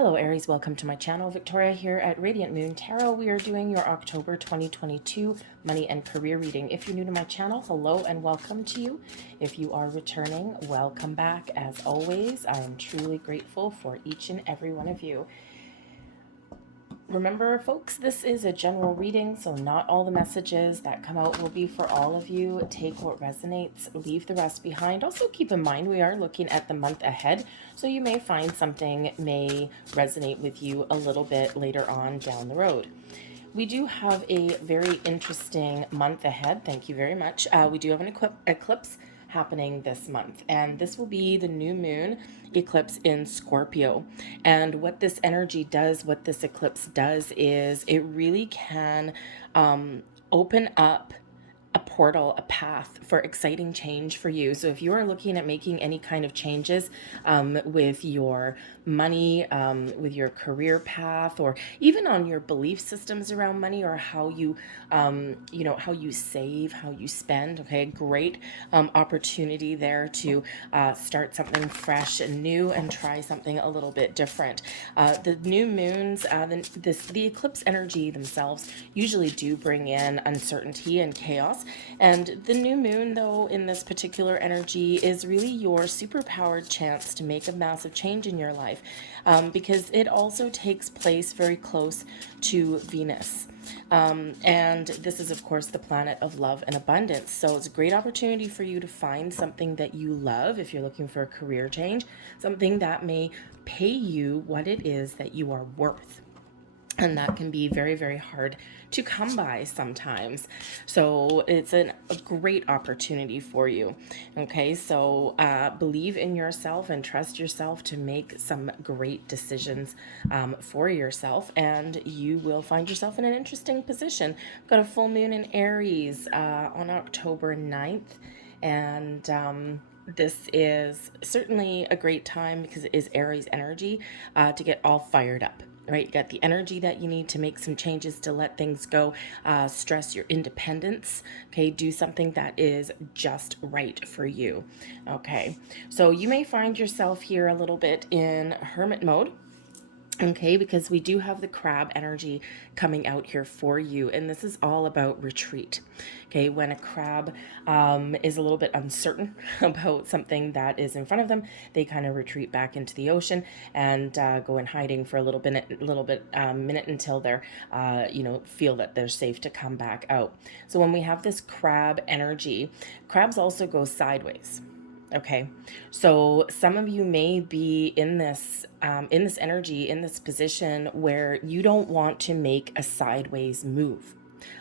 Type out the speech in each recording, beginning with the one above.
Hello Aries, welcome to my channel. Victoria here at Radiant Moon Tarot. We are doing your October 2022 money and career reading. If you're new to my channel, hello and welcome to you. If you are returning, welcome back. As always, I am truly grateful for each and every one of you. Remember, folks, this is a general reading, so not all the messages that come out will be for all of you. Take what resonates, leave the rest behind. Also, keep in mind we are looking at the month ahead, so you may find something may resonate with you a little bit later on down the road. We do have a very interesting month ahead. Thank you very much. We do have an eclipse happening this month, and this will be the new moon eclipse in Scorpio. And what this energy does, what this eclipse does, is it really can open up a portal, a path for exciting change for you. So if you are looking at making any kind of changes with your money, with your career path, or even on your belief systems around money, or how you, how you save, how you spend, okay, great opportunity there to start something fresh and new and try something a little bit different. The new moons, the eclipse energy themselves usually do bring in uncertainty and chaos. And the new moon, though, in this particular energy is really your superpowered chance to make a massive change in your life, because it also takes place very close to Venus. And this is, of course, the planet of love and abundance. So it's a great opportunity for you to find something that you love if you're looking for a career change, something that may pay you what it is that you are worth. And that can be very, very hard to come by sometimes. So it's a great opportunity for you. Okay, so believe in yourself and trust yourself to make some great decisions for yourself, and you will find yourself in an interesting position. We've got a full moon in Aries on October 9th. And this is certainly a great time because it is Aries energy to get all fired up. Right, you got the energy that you need to make some changes, to let things go, stress your independence, okay, do something that is just right for you. Okay, so you may find yourself here a little bit in hermit mode. Okay, because we do have the crab energy coming out here for you, and this is all about retreat. Okay, when a crab is a little bit uncertain about something that is in front of them, they kind of retreat back into the ocean and go in hiding for a little minute until they're, feel that they're safe to come back out. So when we have this crab energy, crabs also go sideways. Okay, so some of you may be in this energy, in this position where you don't want to make a sideways move,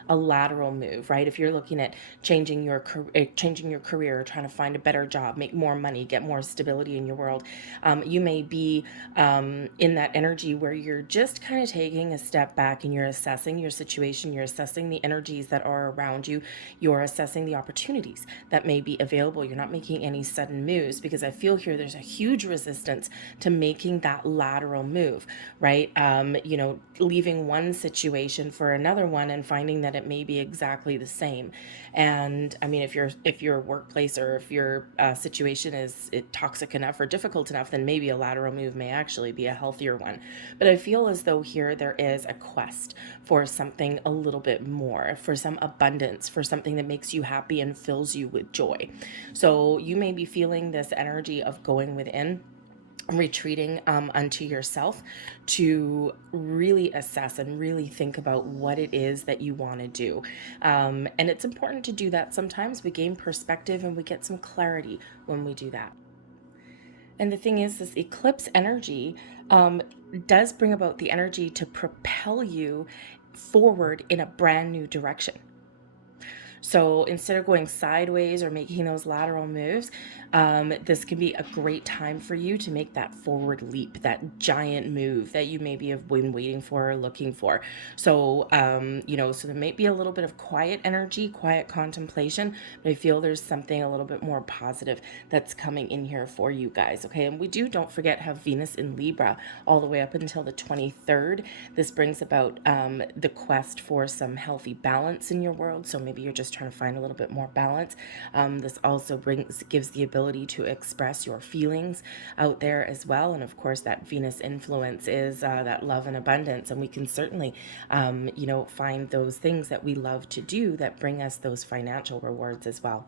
a lateral move, right? If you're looking at changing your career, trying to find a better job, make more money, get more stability in your world, you may be in that energy where you're just kind of taking a step back and you're assessing your situation, you're assessing the energies that are around you, you're assessing the opportunities that may be available. You're not making any sudden moves, because I feel here there's a huge resistance to making that lateral move, right? Leaving one situation for another one and finding that it may be exactly the same. And I mean, if your workplace or if your situation is toxic enough or difficult enough, then maybe a lateral move may actually be a healthier one. But I feel as though here there is a quest for something a little bit more, for some abundance, for something that makes you happy and fills you with joy. So you may be feeling this energy of going within, retreating unto yourself to really assess and really think about what it is that you want to do. And it's important to do that. Sometimes we gain perspective and we get some clarity when we do that. And the thing is, this eclipse energy does bring about the energy to propel you forward in a brand new direction. So instead of going sideways or making those lateral moves, this can be a great time for you to make that forward leap, that giant move that you maybe have been waiting for or looking for. So, so there may be a little bit of quiet energy, quiet contemplation, but I feel there's something a little bit more positive that's coming in here for you guys. Okay, and we don't forget, have Venus in Libra all the way up until the 23rd. This brings about the quest for some healthy balance in your world. So maybe you're just just trying to find a little bit more balance. This also gives the ability to express your feelings out there as well. And of course, that Venus influence is that love and abundance. And we can certainly, find those things that we love to do that bring us those financial rewards as well.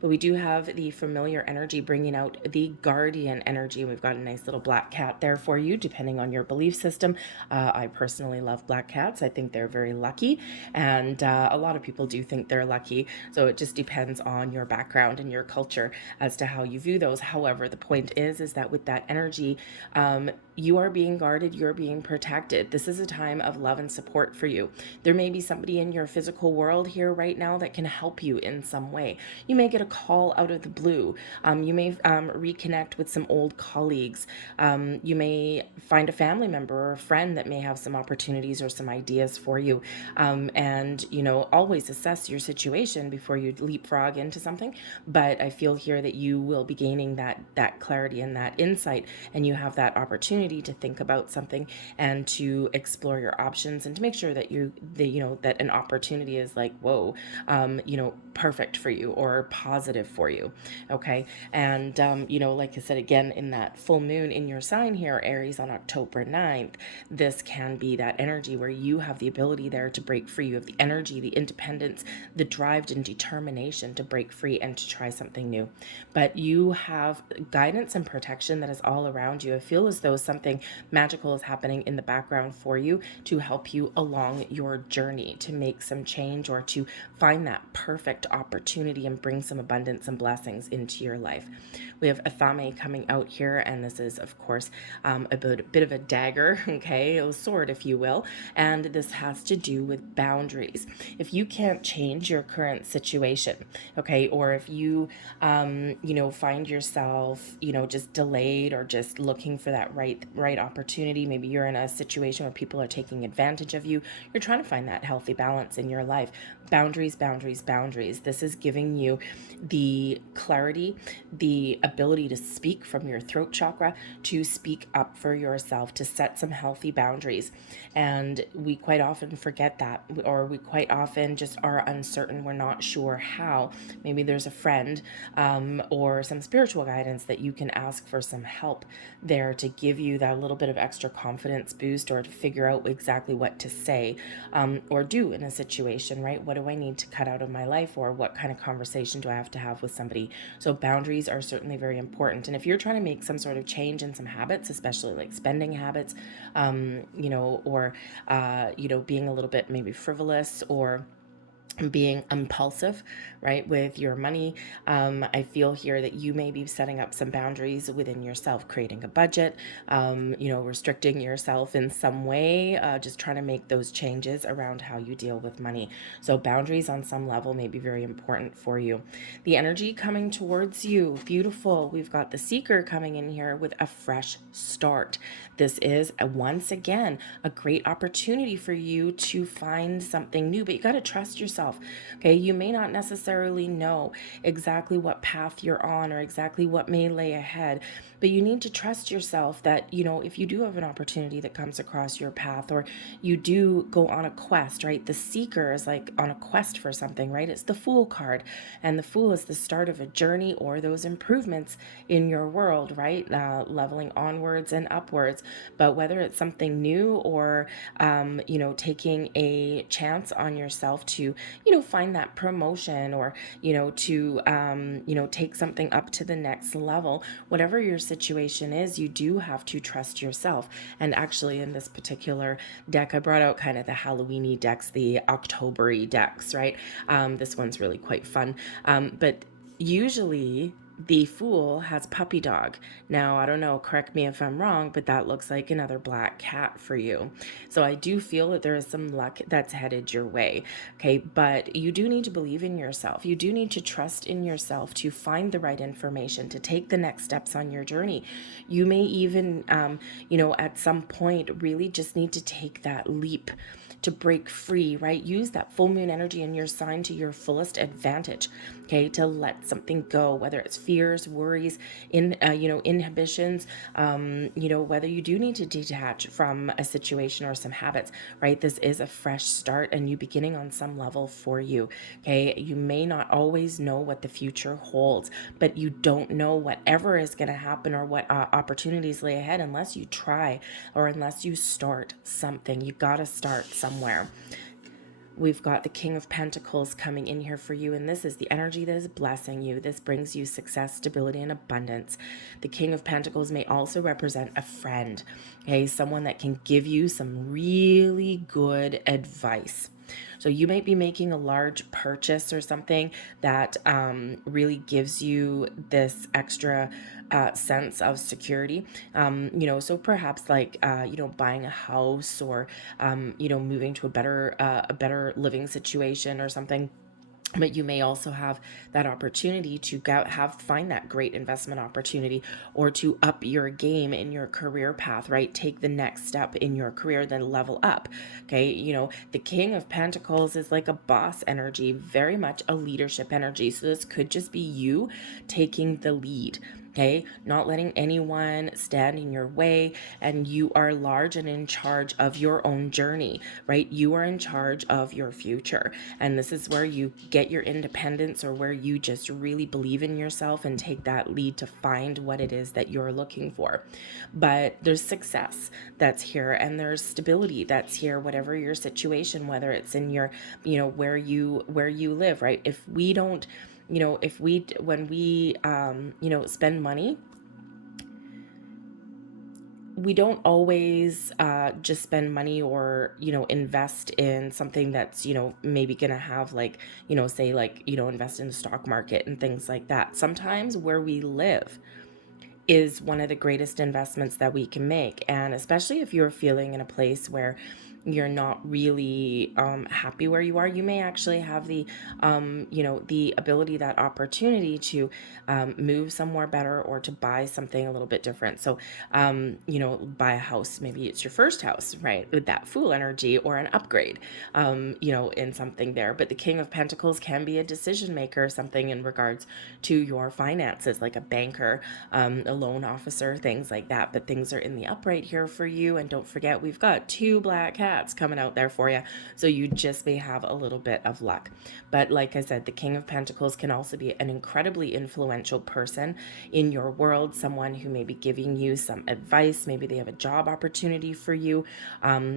But we do have the familiar energy bringing out the guardian energy. We've got a nice little black cat there for you, depending on your belief system. I personally love black cats. I think they're very lucky, and a lot of people do think they're lucky. So it just depends on your background and your culture as to how you view those. However, the point is that with that energy, you are being guarded, you're being protected. This is a time of love and support for you. There may be somebody in your physical world here right now that can help you in some way. You may get a call out of the blue. You may reconnect with some old colleagues. You may find a family member or a friend that may have some opportunities or some ideas for you. And, always assess your situation before you leapfrog into something. But I feel here that you will be gaining that clarity and that insight, and you have that opportunity to think about something and to explore your options and to make sure that that an opportunity is like, whoa, perfect for you or positive for you. Okay. And, like I said, again, in that full moon in your sign here, Aries, on October 9th, this can be that energy where you have the ability there to break free. You have the energy, the independence, the drive and determination to break free and to try something new. But you have guidance and protection that is all around you. I feel as though something magical is happening in the background for you to help you along your journey to make some change or to find that perfect opportunity and bring some abundance and blessings into your life. We have Athame coming out here, and this is, of course, a bit of a dagger, okay, a sword, if you will, and this has to do with boundaries. If you can't change your current situation, okay, or if you, find yourself, just delayed or just looking for that right opportunity, maybe you're in a situation where people are taking advantage of you, you're trying to find that healthy balance in your life. Boundaries, boundaries, boundaries. This is giving you the clarity, the ability to speak from your throat chakra, to speak up for yourself, to set some healthy boundaries. And we quite often forget that, or we quite often just are uncertain. We're not sure how. Maybe there's a friend or some spiritual guidance that you can ask for some help there to give you that little bit of extra confidence boost, or to figure out exactly what to say or do in a situation, right? What do I need to cut out of my life, or what kind of conversation do I have to have with somebody? So boundaries are certainly very important. And if you're trying to make some sort of change in some habits, especially like spending habits, or being a little bit maybe frivolous or being impulsive, right, with your money, I feel here that you may be setting up some boundaries within yourself, creating a budget, restricting yourself in some way, just trying to make those changes around how you deal with money. So boundaries on some level may be very important for you. The energy coming towards you, beautiful. We've got the Seeker coming in here with a fresh start. This is once again a great opportunity for you to find something new, but you got to trust yourself. Okay, you may not necessarily know exactly what path you're on or exactly what may lay ahead, but you need to trust yourself that, if you do have an opportunity that comes across your path, or you do go on a quest, right? The Seeker is like on a quest for something, right? It's the Fool card, and the Fool is the start of a journey or those improvements in your world, right? Leveling onwards and upwards. But whether it's something new or, taking a chance on yourself to, find that promotion, or, to, take something up to the next level, whatever your situation is, you do have to trust yourself. And actually in this particular deck, I brought out kind of the Halloween-y decks, the October-y decks, right? This one's really quite fun. But usually the Fool has puppy dog. Now, I don't know, correct me if I'm wrong, but that looks like another black cat for you. So I do feel that there is some luck that's headed your way. Okay, but you do need to believe in yourself. You do need to trust in yourself to find the right information, to take the next steps on your journey. You may even, at some point really just need to take that leap to break free, right? Use that full moon energy in your sign to your fullest advantage, okay? To let something go, whether it's fears, worries, inhibitions, whether you do need to detach from a situation or some habits, right? This is a fresh start and you beginning on some level for you, okay? You may not always know what the future holds, but you don't know whatever is going to happen or what opportunities lay ahead unless you try or unless you start something. You got to start somewhere. We've got the King of Pentacles coming in here for you, and this is the energy that is blessing you. This brings you success, stability, and abundance. The King of Pentacles may also represent a friend, okay? Someone that can give you some really good advice. So you might be making a large purchase or something that really gives you this extra sense of security. So perhaps like buying a house or moving to a better living situation or something. But you may also have that opportunity to find that great investment opportunity or to up your game in your career path, right? Take the next step in your career, then level up. Okay. The King of Pentacles is like a boss energy, very much a leadership energy. So this could just be you taking the lead. Okay, not letting anyone stand in your way, and you are large and in charge of your own journey, right? You are in charge of your future, and this is where you get your independence, or where you just really believe in yourself and take that lead to find what it is that you're looking for. But there's success that's here, and there's stability that's here, whatever your situation, whether it's in your, where you live, right? If we don't, when we spend money, we don't always just spend money or invest in something that's maybe gonna have like say like invest in the stock market and things like that. Sometimes where we live is one of the greatest investments that we can make, and especially if you're feeling in a place where you're not really happy where you are, you may actually have the the ability, that opportunity to move somewhere better, or to buy something a little bit different. So buy a house, maybe it's your first house, right, with that Fool energy, or an upgrade in something there. But the King of Pentacles can be a decision maker, something in regards to your finances, like a banker, a loan officer, things like that. But things are in the upright here for you, and don't forget, we've got 2 black cats coming out there for you, so you just may have a little bit of luck. But like I said, the King of Pentacles can also be an incredibly influential person in your world, someone who may be giving you some advice. Maybe they have a job opportunity for you.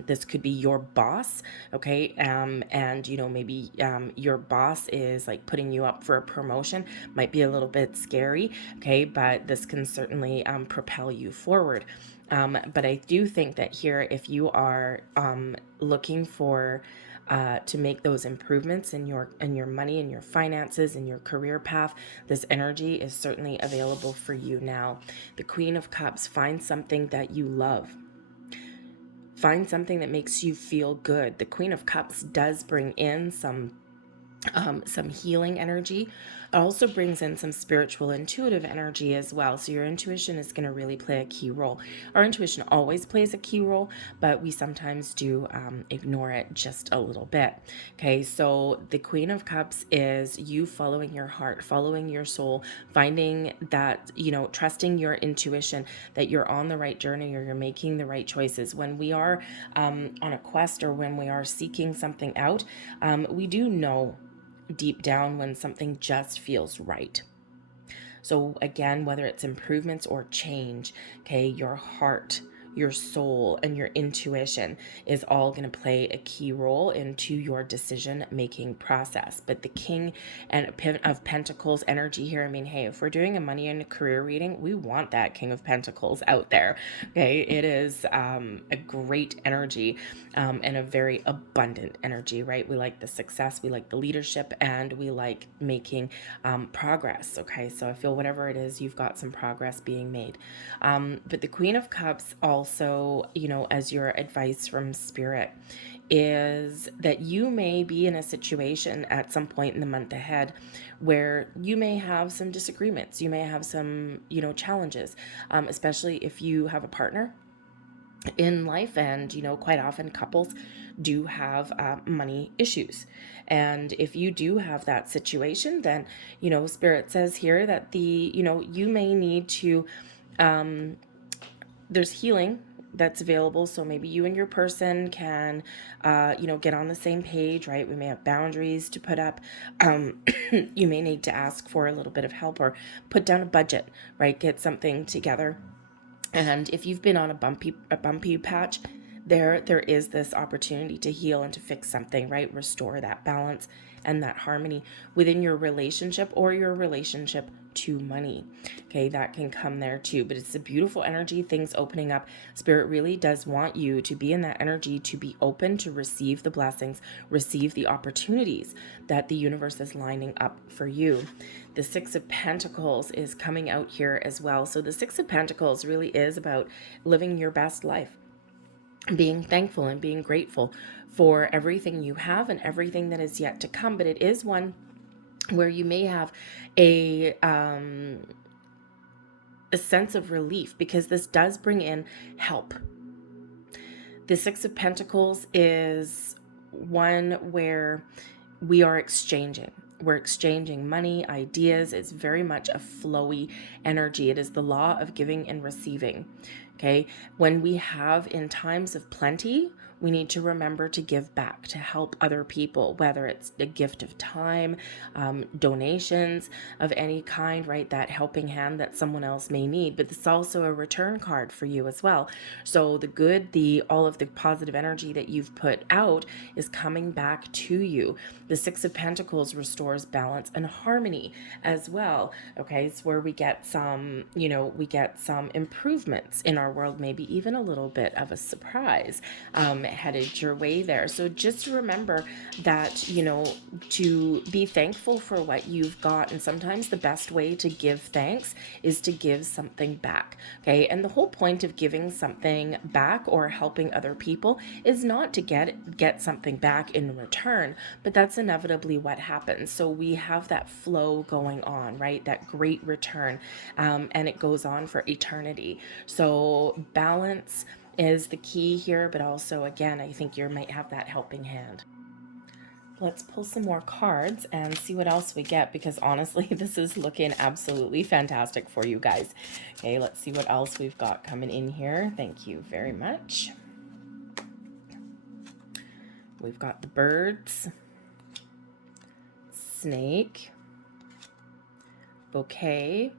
This could be your boss, okay? And maybe your boss is like putting you up for a promotion. Might be a little bit scary, okay? But this can certainly propel you forward. But I do think that here, if you are looking for to make those improvements in your money, in your finances, in your career path, this energy is certainly available for you now. The Queen of Cups, find something that you love. Find something that makes you feel good. The Queen of Cups does bring in some healing energy. It also brings in some spiritual, intuitive energy as well. So your intuition is going to really play a key role. Our intuition always plays a key role, but we sometimes do ignore it just a little bit. Okay, so the Queen of Cups is you following your heart, following your soul, finding that, trusting your intuition, that you're on the right journey, or you're making the right choices. When we are on a quest, or when we are seeking something out, we do know deep down when something just feels right. So again, whether it's improvements or change, okay, your heart, your soul, and your intuition is all going to play a key role into your decision making process. But the King of Pentacles energy here, I mean, hey, if we're doing a money and a career reading, we want that King of Pentacles out there. Okay, it is a great energy and a very abundant energy, right? We like the success, we like the leadership, and we like making progress. Okay, so I feel whatever it is, you've got some progress being made. But the Queen of Cups also, as your advice from Spirit, is that you may be in a situation at some point in the month ahead where you may have some disagreements. You may have some, challenges, especially if you have a partner. in life. And, quite often couples do have money issues. And if you do have that situation, then, Spirit says here that you may need to, there's healing that's available. So maybe you and your person can, get on the same page, right? We may have boundaries to put up. You may need to ask for a little bit of help or put down a budget, right? Get something together. And if you've been on a bumpy patch, there is this opportunity to heal and to fix something, right? Restore that balance and that harmony within your relationship or your relationship to money. Okay, that can come there too. But it's a beautiful energy, things opening up. Spirit really does want you to be in that energy, to be open to receive the blessings, receive the opportunities that the universe is lining up for you. The Six of Pentacles is coming out here as well. So the Six of Pentacles really is about living your best life, being thankful and being grateful for everything you have and everything that is yet to come. But it is one where you may have a sense of relief, because this does bring in help. The Six of Pentacles is one where we are exchanging. We're exchanging money, ideas. It's very much a flowy energy. It is the law of giving and receiving. Okay. When we have in times of plenty, we need to remember to give back, to help other people, whether it's a gift of time, donations of any kind, right? That helping hand that someone else may need. But it's also a return card for you as well. So the good, all of the positive energy that you've put out is coming back to you. The Six of Pentacles restores balance and harmony as well. Okay, it's where we get some, some improvements in our world, maybe even a little bit of a surprise headed your way there. So just remember that, to be thankful for what you've got. And sometimes the best way to give thanks is to give something back. Okay. And the whole point of giving something back or helping other people is not to get something back in return, but that's inevitably what happens. So we have that flow going on, right? That great return. And it goes on for eternity. So balance is the key here, but also, again, I think you might have that helping hand. Let's pull some more cards and see what else we get, because honestly, this is looking absolutely fantastic for you guys. Okay, let's see what else we've got coming in here. Thank you very much. We've got the birds, snake, bouquet.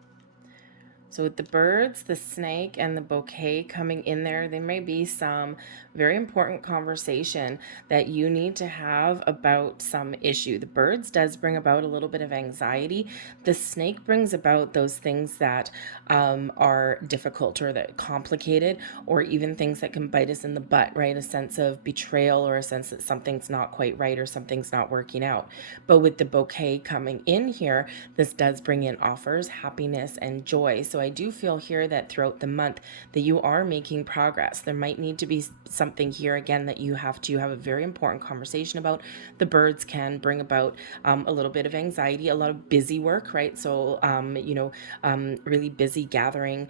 So with the birds, the snake, and the bouquet coming in there may be some very important conversation that you need to have about some issue. The birds does bring about a little bit of anxiety. The snake brings about those things that are difficult or that complicated, or even things that can bite us in the butt, right? A sense of betrayal or a sense that something's not quite right or something's not working out. But with the bouquet coming in here, this does bring in offers, happiness, and joy. So I do feel here that throughout the month that you are making progress. There might need to be something here again that you have to have a very important conversation about. The birds can bring about a little bit of anxiety, a lot of busy work, right? So, really busy gathering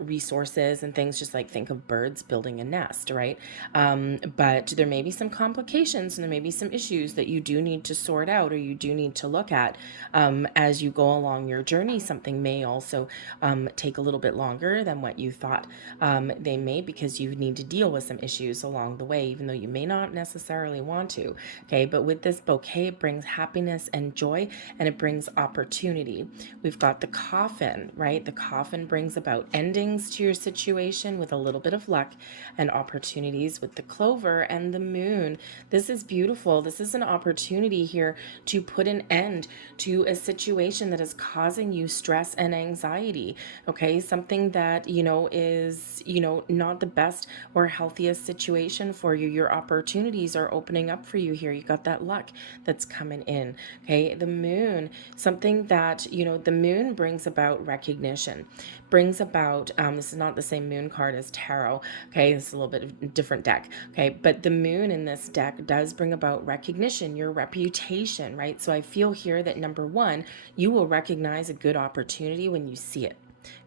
resources and things, just like think of birds building a nest, right? But there may be some complications and there may be some issues that you do need to sort out or you do need to look at as you go along your journey. Something may also take a little bit longer than what you thought they may, because you need to deal with some issues along the way, even though you may not necessarily want to. Okay, but with this bouquet, it brings happiness and joy, and it brings opportunity. We've got the coffin, right? The coffin brings about endings to your situation with a little bit of luck and opportunities with the clover and the moon. This is beautiful. This is an opportunity here to put an end to a situation that is causing you stress and anxiety. Okay, something that, is, not the best or healthiest situation for you. Your opportunities are opening up for you here. You got that luck that's coming in. Okay, the moon, something that, the moon brings about recognition, brings about, this is not the same moon card as tarot. Okay, this is a little bit of a different deck. Okay, but the moon in this deck does bring about recognition, your reputation, right? So I feel here that number one, you will recognize a good opportunity when you see it.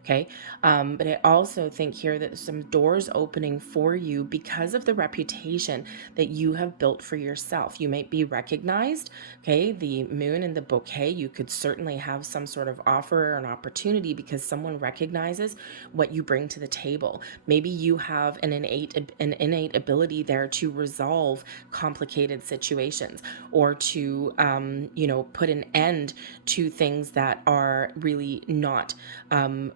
Okay. But I also think here that some doors opening for you because of the reputation that you have built for yourself. You might be recognized. Okay. The moon and the bouquet, you could certainly have some sort of offer or an opportunity because someone recognizes what you bring to the table. Maybe you have an innate ability there to resolve complicated situations, or to, put an end to things that are really not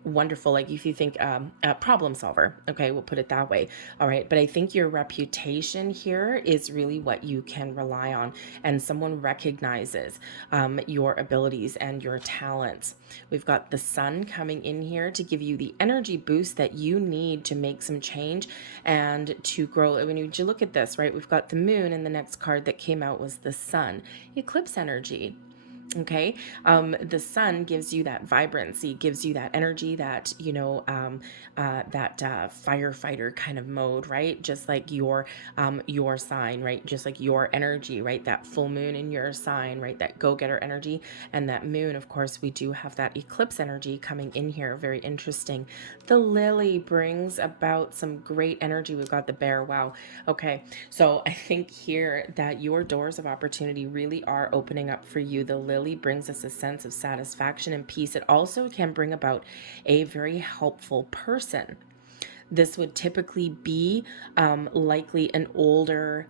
wonderful. Like if you think a problem solver, okay, we'll put it that way. All right. But I think your reputation here is really what you can rely on, and someone recognizes your abilities and your talents. We've got the sun coming in here to give you the energy boost that you need to make some change and to grow. When you look at this, right, we've got the moon, and the next card that came out was the sun, eclipse energy. Okay. The sun gives you that vibrancy, gives you that energy, that, firefighter kind of mode, right? Just like your sign, right? Just like your energy, right? That full moon in your sign, right? That go-getter energy. And that moon, of course, we do have that eclipse energy coming in here. Very interesting. The lily brings about some great energy. We've got the bear. Wow. Okay. So I think here that your doors of opportunity really are opening up for you. The lily brings us a sense of satisfaction and peace. It also can bring about a very helpful person. This would typically be likely an older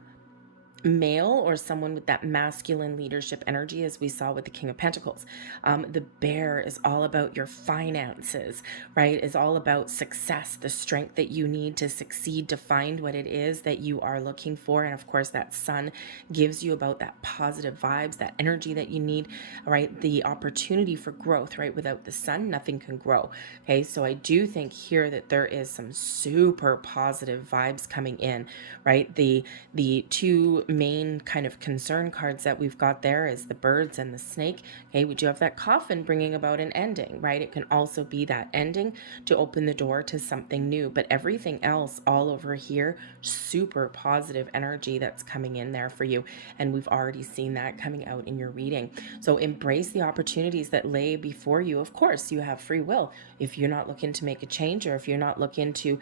male or someone with that masculine leadership energy, as we saw with the King of Pentacles. The bear is all about your finances, right? Is all about success, the strength that you need to succeed, to find what it is that you are looking for. And of course, that sun gives you about that positive vibes, that energy that you need, right? The opportunity for growth, right? Without the sun, nothing can grow. Okay. So I do think here that there is some super positive vibes coming in, right? The two main kind of concern cards that we've got there is the birds and the snake. Okay, we do have that coffin bringing about an ending, right? It can also be that ending to open the door to something new, but everything else all over here, super positive energy that's coming in there for you. And we've already seen that coming out in your reading. So embrace the opportunities that lay before you. Of course, you have free will. If you're not looking to make a change, or if you're not looking to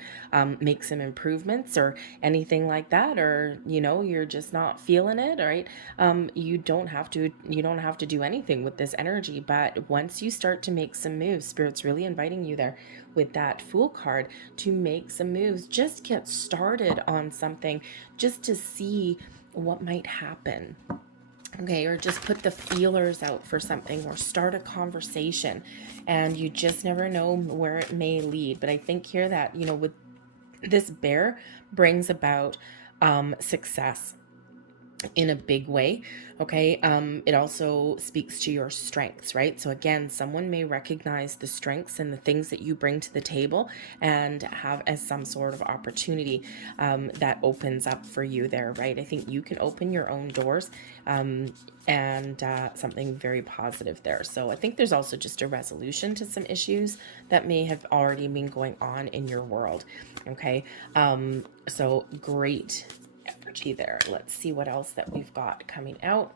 make some improvements or anything like that, or you're just not feeling it, right? You don't have to do anything with this energy. But once you start to make some moves, Spirit's really inviting you there with that Fool card to make some moves. Just get started on something, just to see what might happen. Okay, or just put the feelers out for something, or start a conversation, and you just never know where it may lead. But I think here that, with this bear brings about success in a big way. Okay. It also speaks to your strengths, right? So again, someone may recognize the strengths and the things that you bring to the table and have as some sort of opportunity that opens up for you there, right? I think you can open your own doors, and something very positive there. So I think there's also just a resolution to some issues that may have already been going on in your world. Okay. So great energy there. Let's see what else that we've got coming out.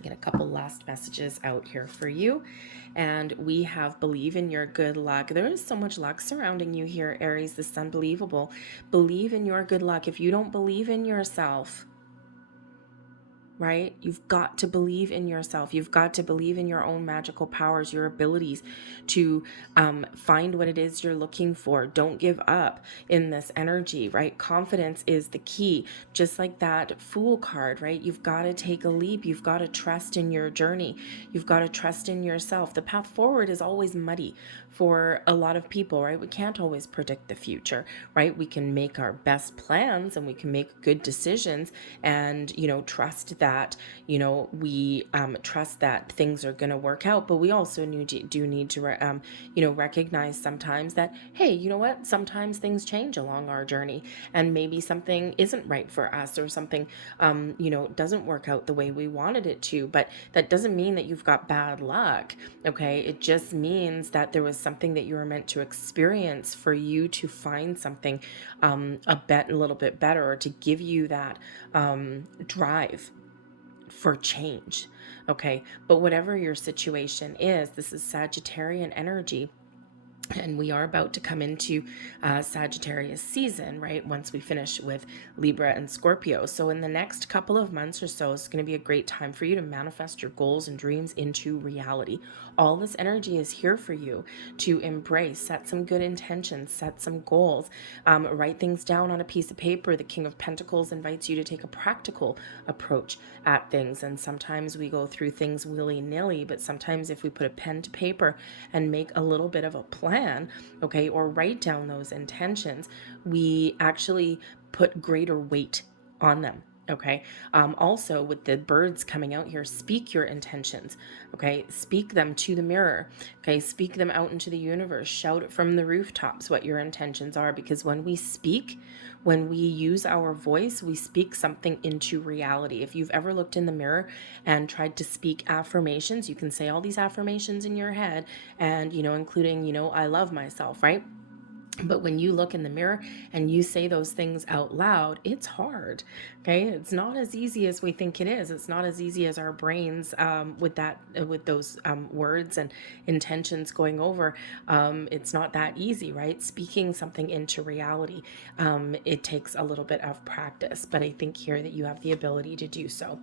Get a couple last messages out here for you. And we have believe in your good luck. There is so much luck surrounding you here, Aries. This is unbelievable. Believe in your good luck. If you don't believe in yourself, right? You've got to believe in yourself. You've got to believe in your own magical powers, your abilities to find what it is you're looking for. Don't give up in this energy, right? Confidence is the key. Just like that Fool card, right? You've got to take a leap. You've got to trust in your journey. You've got to trust in yourself. The path forward is always muddy for a lot of people, right? We can't always predict the future, right? We can make our best plans and we can make good decisions and, trust that, we trust that things are going to work out. But we also do need to, recognize sometimes that, hey, you know what? Sometimes things change along our journey, and maybe something isn't right for us, or something, doesn't work out the way we wanted it to. But that doesn't mean that you've got bad luck. Okay. It just means that there was something that you were meant to experience for you to find something a little bit better, or to give you that drive for change. Okay. But whatever your situation is, this is Sagittarian energy. And we are about to come into Sagittarius season, right? Once we finish with Libra and Scorpio. So in the next couple of months or so, it's going to be a great time for you to manifest your goals and dreams into reality. All this energy is here for you to embrace, set some good intentions, set some goals, write things down on a piece of paper. The King of Pentacles invites you to take a practical approach at things. And sometimes we go through things willy-nilly, but sometimes if we put a pen to paper and make a little bit of a plan, okay, or write down those intentions, we actually put greater weight on them. Okay. Also, with the birds coming out here, speak your intentions. Okay. Speak them to the mirror. Okay. Speak them out into the universe. Shout it from the rooftops what your intentions are. Because when we speak, when we use our voice, we speak something into reality. If you've ever looked in the mirror and tried to speak affirmations, you can say all these affirmations in your head and, including, I love myself, right? But when you look in the mirror and you say those things out loud, it's hard. Okay, it's not as easy as we think it is. It's not as easy as our brains with those words and intentions going over. It's not that easy, right? Speaking something into reality, it takes a little bit of practice. But I think here that you have the ability to do so.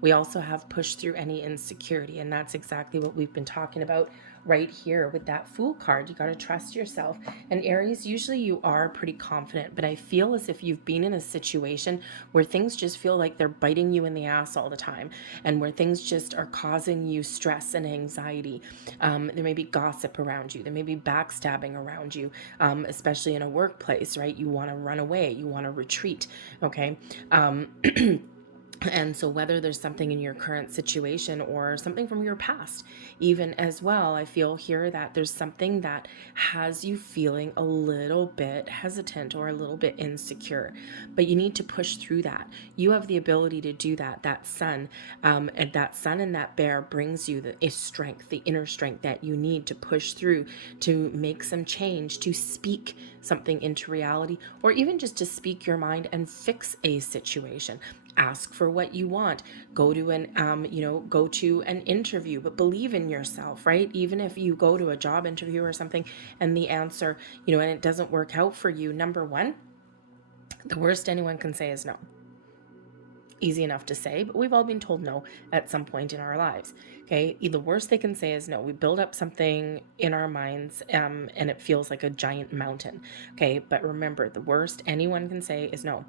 We also have pushed through any insecurity, and that's exactly what we've been talking about right here with that Fool card. You got to trust yourself. And Aries, usually you are pretty confident, but I feel as if you've been in a situation where things just feel like they're biting you in the ass all the time, and where things just are causing you stress and anxiety. There may be gossip around you. There may be backstabbing around you, especially in a workplace, right? You want to run away. You want to retreat, okay? And so whether there's something in your current situation or something from your past, even as well, I feel here that there's something that has you feeling a little bit hesitant or a little bit insecure, but you need to push through that. You have the ability to do that. That sun and that bear brings you the strength, the inner strength that you need to push through, to make some change, to speak something into reality, or even just to speak your mind and fix a situation. Ask for what you want. Go to an interview, but believe in yourself, right? Even if you go to a job interview or something and the answer, and it doesn't work out for you, number one, the worst anyone can say is no. Easy enough to say, but we've all been told no at some point in our lives. Okay, the worst they can say is no. We build up something in our minds, and it feels like a giant mountain. Okay, but remember, the worst anyone can say is no.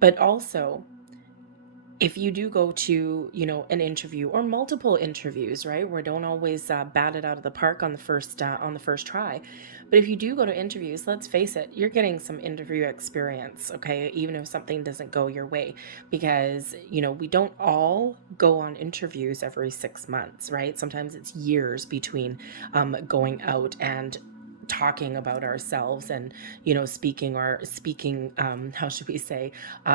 But also, if you do go to, an interview or multiple interviews, right? We don't always bat it out of the park on the first try. But if you do go to interviews, let's face it, you're getting some interview experience, okay? Even if something doesn't go your way, because, we don't all go on interviews every 6 months, right? Sometimes it's years between going out and talking about ourselves and speaking how should we say,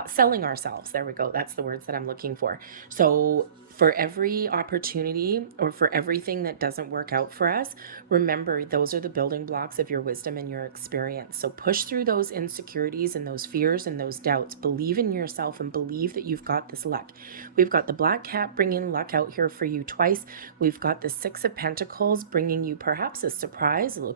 selling ourselves. There we go, that's the words that I'm looking for. So for every opportunity or for everything that doesn't work out for us, remember those are the building blocks of your wisdom and your experience. So push through those insecurities and those fears and those doubts. Believe in yourself and believe that you've got this luck. We've got the Black Cat bringing luck out here for you twice. We've got the Six of Pentacles bringing you perhaps a surprise, a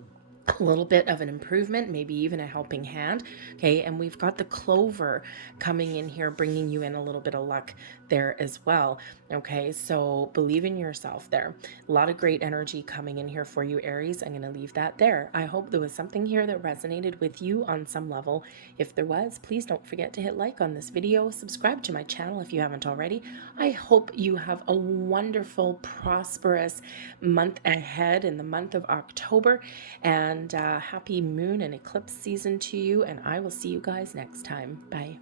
little bit of an improvement, maybe even a helping hand. Okay, and we've got the Clover coming in here, bringing you in a little bit of luck there as well. Okay, so believe in yourself there. A lot of great energy coming in here for you, Aries. I'm going to leave that there. I hope there was something here that resonated with you on some level. If there was, please don't forget to hit like on this video, subscribe to my channel if you haven't already. I hope you have a wonderful, prosperous month ahead in the month of October, and happy moon and eclipse season to you, and I will see you guys next time. Bye.